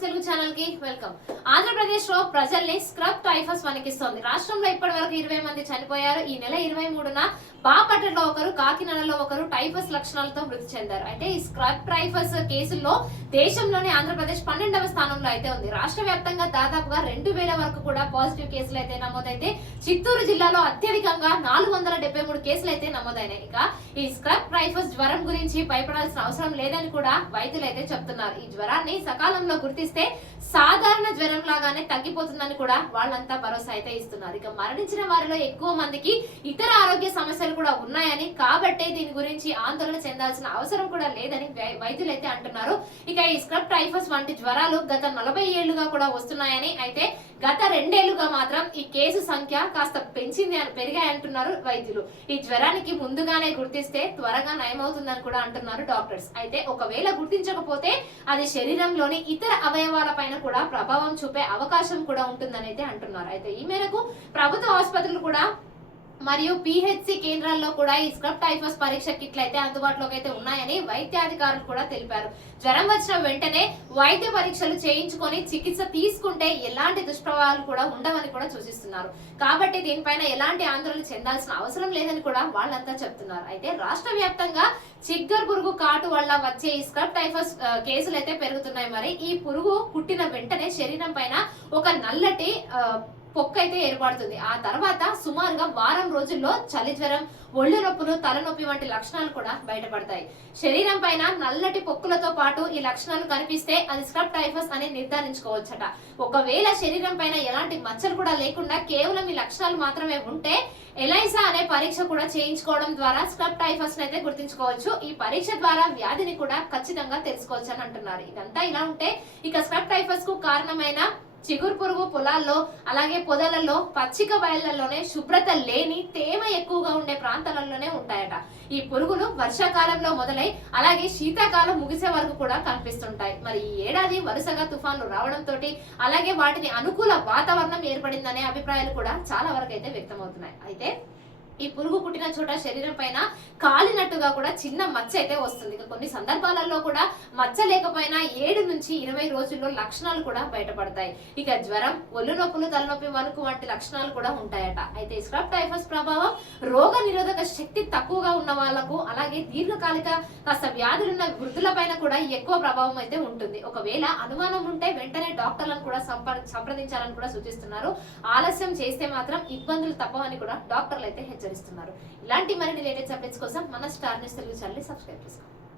News Telugu ఛానల్కి welcome. ఆంధ్రప్రదేశ్లో ప్రజల్ని స్క్రబ్ టైఫస్ వణికిస్తోంది. రాష్ట్రంలో ఇప్పటి వరకు ఇరవై మంది చనిపోయారు. ఈ నెల ఇరవై మూడున బాపట్లలో ఒకరు కాకినాడలో ఒకరు టైఫస్ లక్షణాలతో మృతి చెందారు. అయితే ఈ స్క్రబ్ టైఫస్ కేసుల్లో దేశంలోనే ఆంధ్రప్రదేశ్ పన్నెండవ స్థానంలో అయితే ఉంది. రాష్ట్ర వ్యాప్తంగా దాదాపుగా రెండు వేల వరకు కూడా పాజిటివ్ కేసులు అయితే నమోదైతే చిత్తూరు జిల్లాలో అత్యధికంగా నాలుగు వందల డెబ్బై మూడు కేసులు అయితే నమోదైనాయి. ఇక ఈ స్క్రబ్ టైఫస్ జ్వరం గురించి భయపడాల్సిన అవసరం లేదని కూడా వైద్యులు అయితే చెప్తున్నారు. ఈ జ్వరాన్ని సకాలంలో గుర్తిస్తే సాధారణ జ్వరం లాగానే తగ్గిపోతుందని కూడా వాళ్ళంతా భరోసా అయితే ఇస్తున్నారు. ఇక మరణించిన వారిలో ఎక్కువ మందికి ఇతర ఆరోగ్య సమస్యలు కూడా ఉన్నాయని కాబట్టే దీని గురించి ఆందోళన చెందాల్సిన అవసరం కూడా లేదని వైద్యులు అయితే అంటున్నారు. ఇక ఈ స్క్రబ్ టైఫస్ వంటి జ్వరాలు గత నలభై ఏళ్ళుగా కూడా వస్తున్నాయని అయితే గత రెండేళ్ళుగా మాత్రం ఈ కేసు సంఖ్య కాస్త పెంచింది అని పెరిగాయి అంటున్నారు వైద్యులు. ఈ జ్వరానికి ముందుగానే గుర్తిస్తే త్వరగా నయమవుతుందని కూడా అంటున్నారు డాక్టర్స్. అయితే ఒకవేళ గుర్తించకపోతే అది శరీరంలోని ఇతర అవయ పైన కూడా ప్రభావం చూపే అవకాశం కూడా ఉంటుందని అయితే అంటున్నారు. అయితే ఈ మేరకు ప్రభుత్వ ఆసుపత్రులు కూడా మరియు పిహెచ్సి కేంద్రాల్లో కూడా ఈ స్క్రబ్ టైఫస్ పరీక్ష కిట్లు అయితే అందుబాటులోకి అయితే ఉన్నాయని వైద్యాధికారులు కూడా తెలిపారు. జ్వరం వచ్చిన వెంటనే వైద్య పరీక్షలు చేయించుకొని చికిత్స తీసుకుంటే ఎలాంటి దుష్ప్రభావాలు కూడా ఉండవని కూడా సూచిస్తున్నారు. కాబట్టి దీనిపైన ఎలాంటి ఆందోళన చెందాల్సిన అవసరం లేదని కూడా వాళ్ళంతా చెప్తున్నారు. అయితే రాష్ట్ర వ్యాప్తంగా చిగ్గర్ పురుగు కాటు వల్ల వచ్చే ఈ స్క్రబ్ టైఫస్ కేసులు అయితే పెరుగుతున్నాయి. మరి ఈ పురుగు కుట్టిన వెంటనే శరీరం పైన ఒక నల్లటి పొక్క అయితే ఏర్పడుతుంది. ఆ తర్వాత సుమారుగా వారం రోజుల్లో చలి జ్వరం ఒళ్ళు నొప్పులు తలనొప్పి వంటి లక్షణాలు కూడా బయటపడతాయి. శరీరం పైన నల్లటి పొక్కులతో పాటు ఈ లక్షణాలు కనిపిస్తే అది స్క్రబ్ టైఫస్ అని నిర్ధారించుకోవచ్చట. ఒకవేళ శరీరం పైన ఎలాంటి మచ్చలు కూడా లేకుండా కేవలం ఈ లక్షణాలు మాత్రమే ఉంటే ఎలైసా అనే పరీక్ష కూడా చేయించుకోవడం ద్వారా స్క్రబ్ టైఫస్ అయితే గుర్తించుకోవచ్చు. ఈ పరీక్ష ద్వారా వ్యాధిని కూడా ఖచ్చితంగా తెలుసుకోవచ్చు అని అంటున్నారు. ఇదంతా ఇలా ఉంటే ఇక స్క్రబ్ టైఫస్కు కారణమైన చిగురు పురుగు పొలాల్లో అలాగే పొదలలో పచ్చిక బయళ్ళలోనే శుభ్రత లేని తేమ ఎక్కువగా ఉండే ప్రాంతాలలోనే ఉంటాయట. ఈ పురుగులు వర్షాకాలంలో మొదలై అలాగే శీతాకాలం ముగిసే వరకు కూడా కనిపిస్తుంటాయి. మరి ఈ ఏడాది వరుసగా తుఫాన్లు రావడంతో అలాగే వాటిని అనుకూల వాతావరణం ఏర్పడిందనే అభిప్రాయాలు కూడా చాలా వరకు అయితే వ్యక్తమవుతున్నాయి. అయితే ఈ పురుగు పుట్టిన చోట శరీరం పైన కాలినట్టుగా కూడా చిన్న మచ్చ అయితే వస్తుంది. ఇక కొన్ని సందర్భాలలో కూడా మచ్చ లేకపోయినా ఏడు నుంచి ఇరవై రోజుల్లో లక్షణాలు కూడా బయటపడతాయి. ఇక జ్వరం ఒళ్ళు నొప్పులు తలనొప్పి వణుకు వంటి లక్షణాలు కూడా ఉంటాయట. అయితే స్క్రబ్ టైఫస్ ప్రభావం రోగ నిరోధక శక్తి తక్కువగా ఉన్న వాళ్ళకు అలాగే దీర్ఘకాలిక కాస్త వ్యాధులున్న వృద్ధుల పైన కూడా ఎక్కువ ప్రభావం అయితే ఉంటుంది. ఒకవేళ అనుమానం ఉంటే వెంటనే డాక్టర్లను కూడా సంప్రదించాలని కూడా సూచిస్తున్నారు. ఆలస్యం చేస్తే మాత్రం ఇబ్బందులు తప్పవని కూడా డాక్టర్లు అయితే హెచ్చరిస్తున్నారు. ఇలాంటి మరిన్ని లేటెస్ట్ అప్డేట్స్ కోసం మన star news Telugu channel subscribe చేసుకోండి.